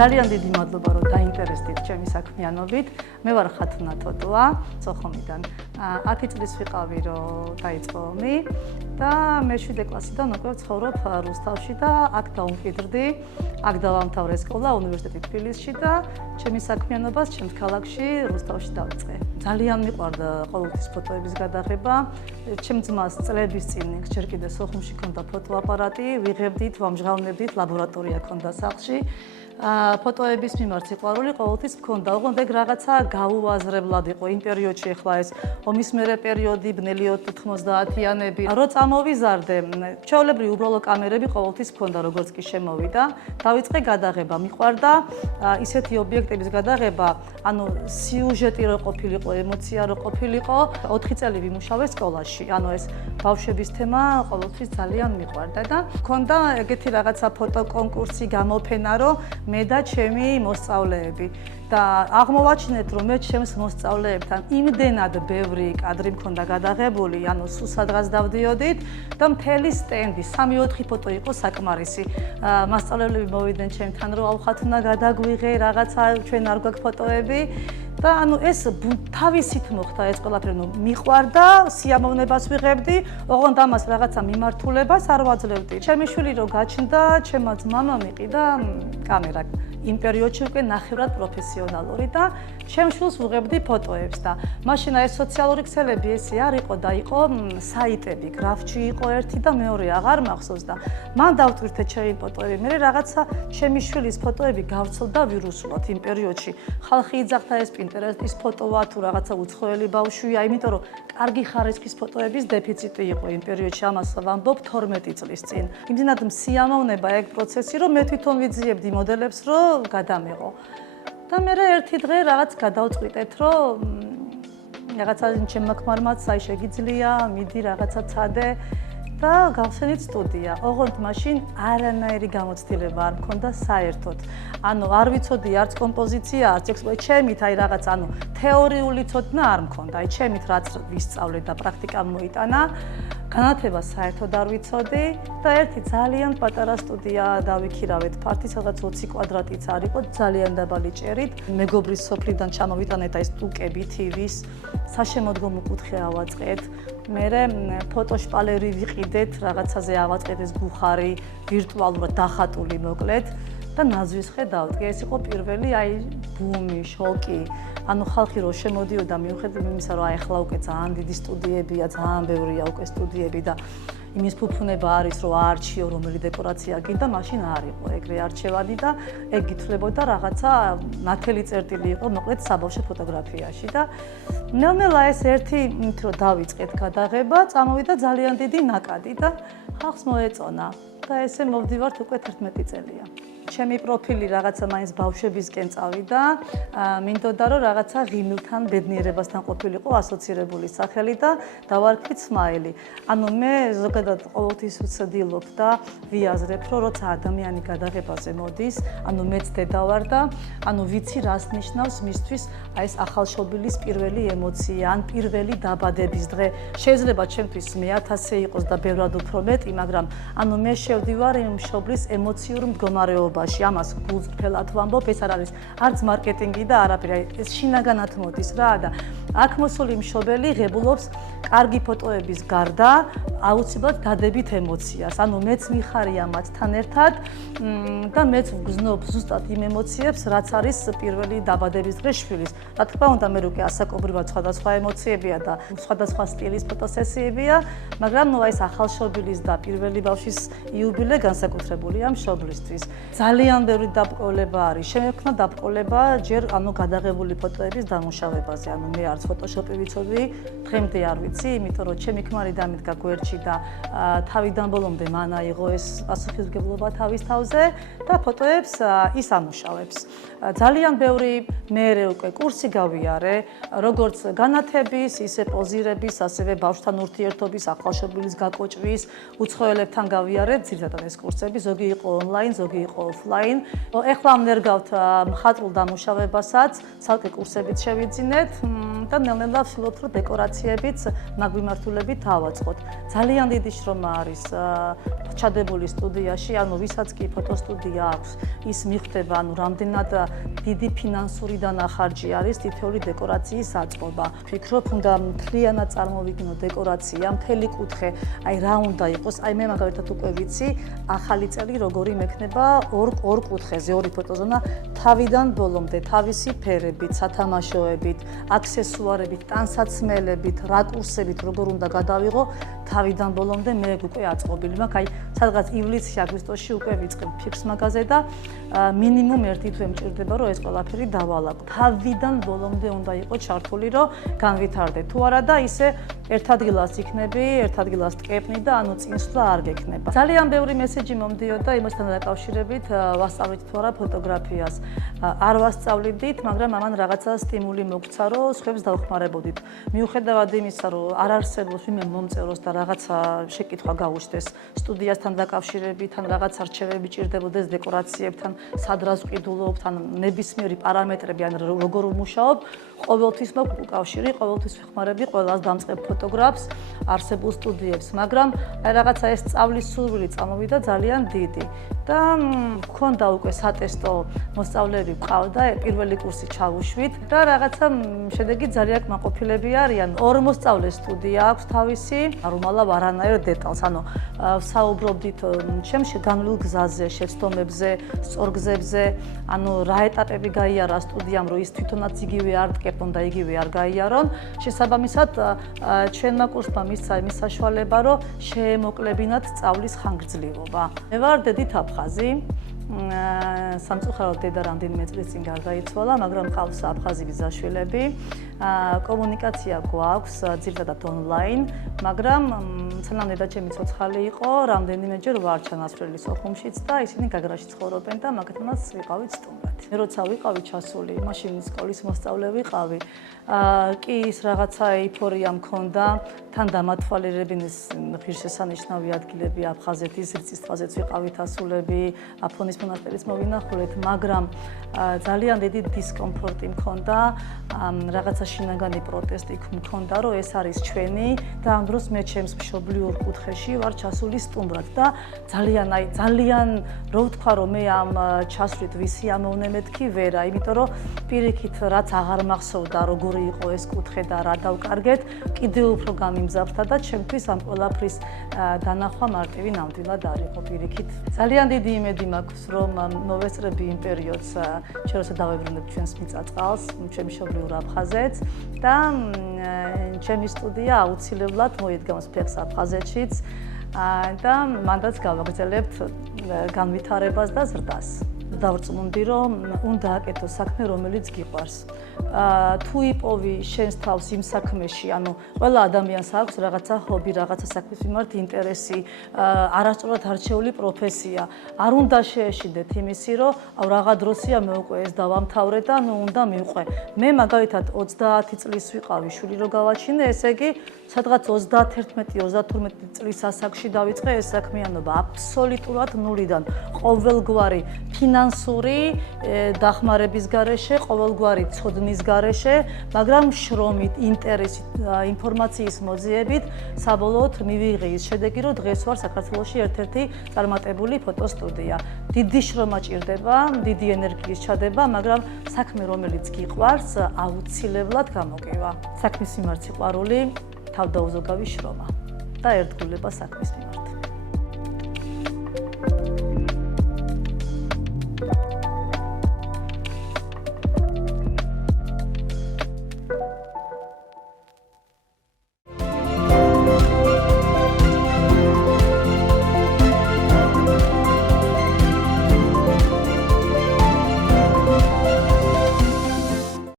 ძალიან დიდი მადლობა, რომ დაინტერესდით ჩემი საქმიანობით. მე ვარ ხათუნა თოტოა, სოხუმიდან. 10 წლის ვიყავი, რომ დაიწყო ომი და მე 7 კლასიდან უკვე ვცხოვრობ რუსთავში და აქ დავუმკვიდრდი. აქ დავამთავრე სკოლა უნივერსიტეტი თბილისში და ჩემი საქმიანობას ჩემს ქალაქში რუსთავში დავიწყე. ძალიან მიყვარდა ყოველთვის ფოტოების გადაღება. ჩემ ძმას წლების წინ ჯერ კიდე სოხუმში ქონდა ფოტოაპარატი, ვიღებდით, ვამჟღავნებდით, ლაბორატორია ქონდა სახლში. ფოტოების მიმართ სიყვარული ყოველთვის მქონდა. ოღონდ ეგ რაღაცა გაუაზრებლად იყო იმ პერიოდში, ახლა ეს ომის მერე პერიოდი, ბნელი 90-იანები. რო წამოვიზარდე, ჩვეულებრივი უბრალო კამერები ყოველთვის მქონდა, როგორც კი შემოვიდა. დავიწყე გადაღება, მიყვარდა ისეთი ობიექტების გადაღება, ანუ სიუჟეტი რო ყოფილიყო, ემოცია რო ყოფილიყო. 4 წელი ვიმუშავე სკოლაში. ანუ ეს ბავშვების თემა ყოველთვის ძალიან მიყვარდა და მქონდა ეგეთი რაღაცა ფოტოკონკურსი, გამოფენა, რომ მე და ჩემი მოსწავლეები და აღმოვაჩინეთ, რომ მე ჩემს მოსწავლეებთან იმდენად ბევრი კადრი მქონდა გადაღებული, ანუ სულ სადღაც დავდიოდით და მთელი სტენდი 3-4 ფოტო იყო საკმარისი. მასწავლებლები მოვიდნენ ჩემთან, რომ აუხათუნა გადაგვიღე რაღაცა, ჩვენ არ გვაქვს ფოტოები. და ანუ ეს თავისით მოხდა ეს ყველაფერი, ნუ მიყვარდა, სიამოვნებას ვიღებდი, ოღონდ ამას რაღაცა მიმართულებას არ ვაძლევდი. ჩემი შვილი რო გაჩნდა, ჩემმა ძმამ მიყიდა კამერა. იმ პერიოდში უკვე ნახევრად პროფესიონალური და ჩემ შვილს ვუღებდი ფოტოებს და მაშინ ეს სოციალური ქსელები ესე არ იყო და იყო საიტები, გრაფჩი იყო ერთი და მეორე აღარ მახსოვს და მან დავტვირთე ჩემი ფოტოები. მე რაღაცა ჩემი შვილის ფოტოები გავრცელდა ვირუსულად იმ პერიოდში. ხალხი იძახდა ეს პინტერესტის ფოტოა თუ რაღაცა უცხოელი ბავშვია, იმიტომ რომ კარგი ხარისხის ფოტოების დეფიციტი იყო იმ პერიოდში, ამას ვამბობ 12 წლის წინ. იმდენად მსიამოვნება ეგ პროცესი, რომ მე თვითონ ვიძიებდი მოდელებს, რომ გადამეღო. და მე ერთი დღე რაღაც გადავწყვიტეთ, რომ რაღაცა ჩემმა ქმარმაც აი შეგიძლია, მიდი რაღაცა ცადე და გავხსენით სტუდია. ოღონდ მაშინ არანაირი გამოცდილება არ მქონდა საერთოდ. ანუ არ ვიცოდი არც კომპოზიცია, არც ჩემით აი რაღაც ანუ თეორიული ცოდნა არ მქონდა. აი ჩემით რაც ვისწავლე და პრაქტიკამ მოიტანა. განათება საერთოდ არ ვიცოდი და ერთი ძალიან პატარა სტუდია დავიქირავეთ ფართი, სადაც 20 კვადრატიც არ იყო, ძალიან დაბალი ჭერით. მეგობრის სოფლიდან ჩამოვიტანეთ აი სტუკები, TV-ს, საშემოდგომო კუთხე ავაწყეთ. მერე ფოტოშპალერი ვიყიდეთ, რაღაცაზე ავაწყეთ ეს ბუხარი, ვირტუალურად დახატული მოკლედ და ნაზვის ხე დავდგე. ეს იყო პირველი აი ბუმი, შოკი. ანუ ხალხი რო შემოდიოდა მიუხედავად იმისა, რომ აი ახლა უკვე ძალიან დიდი სტუდიებია, ძალიან ბევრია უკვე სტუდიები და იმის ფუფუნება არის, რომ აარჩიო რომელი დეკორაცია გინდა, მაშინ არ იყო ეგრე არჩევანი და ეგ გითვლებოდა რაღაცა ნათელი წერტილი იყო, მოკლედ საბავშვო ფოტოგრაფიაში და ნელ-ნელა ეს ერთი რომ დავიწყეთ გადაღება, წამოვიდა ძალიან დიდი ნაკადი და ხალხს მოეწონა და ესე მოვდივართ უკვე 11 წელია. ჩემი პროფილი რაღაცა მაინც ბავშვებისკენ წავიდა, მინდოდა რომ რაღაცა ღიმილთან, ბედნიერებასთან ყოფილიყო ასოცირებული სახელი და დავარქვით სმაილი. ანუ მე ზოგადად ყოველთვის ვცდილობ და ვიაზრებ, რომ როცა ადამიანი გადაღებაზე მოდის, ანუ მეც დედა ვარ და ანუ ვიცი რას ნიშნავს მისთვის აი ეს ახალშობილის პირველი ემოცია, ან პირველი დაბადების დღე. შეიძლება ჩემთვის მე-1000 იყოს და ბევრად უფრო მეტი, მაგრამ ანუ მე შევდივარ იმ მშობლის ემოციურ მდგომარეობაში. ამას გულწრფელად ვამბობ, ეს არ არის არც მარკეტინგი და არაფერი, ეს შინაგანად მოდის რა და აქ მოსული მშობელი ღებულობს კარგი ფოტოების გარდა აუცილებლად დადებით ემოციას. ანუ მეც მიხარია მათთან ერთად და მეც ვგზნობ ზუსტად იმ ემოციებს, რაც არის პირველი დაბადების დღე შვილის. რა თქმა უნდა, მე უკვე ასაკობრივად სხვადასხვა ემოციებია და სხვადასხვა სტილის ფოტოსესიებია, მაგრამ ნუ ეს ახალშობილის და პირველი ბავშვის იუბილე განსაკუთრებულია მშობლისთვის. ძალიან ბევრი დაბრკოლება არის. შემექნა დაბრკოლება ჯერ ანუ გადაღებული ფოტოების დამუშავებაზე. ანუ მე არც ფოტოშოპი ვიცოდი, დღემდე არ ვიცი, იმიტომ რომ ჩემი ქმარი დამიდგა გვერდში და თავიდან ბოლომდე მან აიღო ეს პასუხისმგებლობა თავის თავზე და ფოტოებს ის ამუშავებს. ძალიან ბევრი მერე უკვე კურსი გავიარე, როგორც განათების, ისე პოზირების, ასევე ბავშვთან ურთიერთობის, ახალშობილის გაკოჭვის, უცხოელებთან გავიარე, ძირითადად ეს კურსები, ზოგი იყო ონლაინ, ზოგი იყო ოფლაინ. ეხლა მნერგავთ მხატვრულ დამუშავებასაც, ცალკე კურსებით შევიძინეთ და ნელ-ნელა ვცდილობთ, რომ დეკორაციებიც მაგვიმართულებით დავაწყოთ. ძალიან დიდი შრომა არის ჩადებული სტუდიაში, ანუ ვისაც კი ფოტოსტუდია აქვს, ის მიხვდება, ანუ რამდენად დიდი ფინანსური დანახარჯი არის თითოეული დეკორაციის აწყობა. ვფიქრობ, უნდა მთლიანად წარმოვიდგინოთ დეკორაცია, მთელი კუთხე, აი რა უნდა იყოს, აი მე მაგალითად უკვე ვიცი, ახალი წელი როგორი მექნება ორ კუთხეზე, ორი ფოტოზონა თავიდან ბოლომდე, თავისი ფერებით, სათამაშოებით, აქსესუარებით, ტანსაცმელებით, რაკურსებით, როგორ უნდა გადავიღო, თავიდან ბოლომდე მე უკვე აწყობილი მაქვს, აი სადღაც ივლისში, აგვისტოში უკვე ვიწყებ ფიქს მაგაზე და მინიმუმ ერთი თვე მჭირდება, რომ ეს ყველაფერი დავალაგო. თავიდან ბოლომდე უნდა იყოს ჩართული, რომ განვითარდე. თუ არა და ისე ერთ ადგილას იქნები, ერთ ადგილას ტკეპნი და ანუ წინსვლა არ გექნება. ძალიან ბევრი მესეჯი მომდიოდა იმასთან დაკავშირებით, ვასწავლით თუ არა ფოტოგრაფიას. არ ვასწავლიდით, მაგრამ ამან რაღაცა სტიმული მოგცა, რომ სხვებს დავხმარებოდით. მიუხედავად იმისა, რომ არ არსებობს ვინმე მომწეროს და რაღაცა შეკითხვა გაუჩნდეს სტუდიასთან დაკავშირებით, ან რაღაც არჩევები ჭირდებოდეს დეკორაციებთან, სადრას ვყიდულობთ, ან ნებისმიერი პარამეტრები, ან როგორ ვმუშაობ, ყოველთვის მაქვს უკავშირი, ყოველთვის ვეხმარები ყველას დამწყებ ფოტოგრაფს, არსებულ სტუდიებს, მაგრამ აი რაღაცა ეს სწავლის სურვილი წამოვიდა ძალიან დიდი. და მქონდა უკვე სატესტო მოსწავლეები ყავდა, პირველი კურსი ჩავუშვით და რაღაცა შედეგი ძალიან კმაყოფილები არიან. ორ მოსწავლეს სტუდია აქვს თავისი, არ უმალავ არანაირ დეტალს, ანუ საუბრობდით ჩემში განვლილ გზაზე, შეცდომებზე, სწორგზებზე, ანუ რა ეტაპები გაიარა სტუდიამ, რომ ის თვითონაც იგივე არ ტკეპონ და იგივე არ გაიარონ. შესაბამისად, ჩვენმა კურსმა მისცა იმის საშუალება, რომ შეემოკლებინათ სწავლის ხანგრძლივობა. მე ვარ დედით აფხაზი. სამწუხაროდ დედა რამდენიმე წლის წინ გარდაიცვალა, მაგრამ ყავს აფხაზი ბიძაშვილები. კომუნიკაცია გვაქვს ძირითადად ონლაინ, მაგრამ სანამ დედა ჩემი ცოცხალი იყო, რამდენიმეჯერ ვარ ჩანასვლელი სოხუმშიც და ისინი გაგრაში ცხოვრობენ და მაგათმაც ვიყავით სტუმრად. მე როცა ვიყავი ჩასული, მაშინ სკოლის მოსწავლე ვიყავი, კი ის რაღაცა ეიფორია მქონდა, თან დამათვალიერებინის ღირსშესანიშნავი ადგილები აფხაზეთის რწის თვალზეც ვიყავით ასულები, აფონის მონასტერიც მოვინახულეთ, მაგრამ ძალიან დიდი დისკომფორტი მქონდა, რაღაცა შინაგანი პროტესტი მქონდა, რომ ეს არის ჩვენი და ამ დროს მე ჩემს მშობლიურ კუთხეში ვარ ჩასული სტუმრად და ძალიან რო ვთქვა, რომ მე ამ ჩასვლით ვისი ამოვნე მეთქი ვერა, იმიტომ რომ პირიქით რაც აღარ მახსოვდა როგორი იყო ეს კუთხე და რა დავკარგეთ, კიდევ უფრო გამიმძაფრდა და ჩემთვის ამ ყველაფრის დანახვა მარტივი ნამდვილად არ იყო პირიქით. ძალიან დიდი იმედი მაქვს, რომ მოვესწრები იმ პერიოდს, როცა დავებრუნებ ჩვენს მიწა-წყალს, ჩემი მშობლიურ აფხაზეთს და ჩემი სტუდია აუცილებლად მოიდგამს ფეხს აფხაზეთშიც და მანდაც გავაგრძელებთ განვითარებას და ზრდას. დავწმუნდი, რომ უნდა აკეთო საქმე, რომელიც გიყვარს. თუ იპოვი შენს თავს იმ საქმეში, ანუ ყველა ადამიანს აქვს რაღაცა ჰობი, რაღაცა საქმის მიმართ ინტერესი, არასწორად არჩეული პროფესია. არ უნდა შეეშიდეთ იმისი, რომ რაღა დროსია მე უკვე ეს დავამთავრე და ნუ უნდა მივყვე. მე მაგალითად 30 წლის ვიყავი შვილი რო გავაჩინე, ესე იგი სადღაც 31-32 წლის ასაკში დავიწყე ეს საქმიანობა აბსოლუტურად ნულიდან. ყოველგვარი ფინანსური დახმარების გარეშე, ყოველგვარი ცოდნის გარეშე, მაგრამ შრომით, ინტერესით, ინფორმაციის მოძიებით საბოლოოდ მივიღე ის შედეგი, რომ დღეს ვარ საქართველოში ერთ-ერთი წარმატებული ფოტოსტუდია. დიდი შრომა ჭირდება, დიდი ენერგიის ჩადება, მაგრამ საქმე რომელიც გიყვარს, აუცილებლად გამოგევა. საქმის მიმართ სიყვარული, თავდაუზოგავი შრომა და ერთგულება საქმის მიმართ.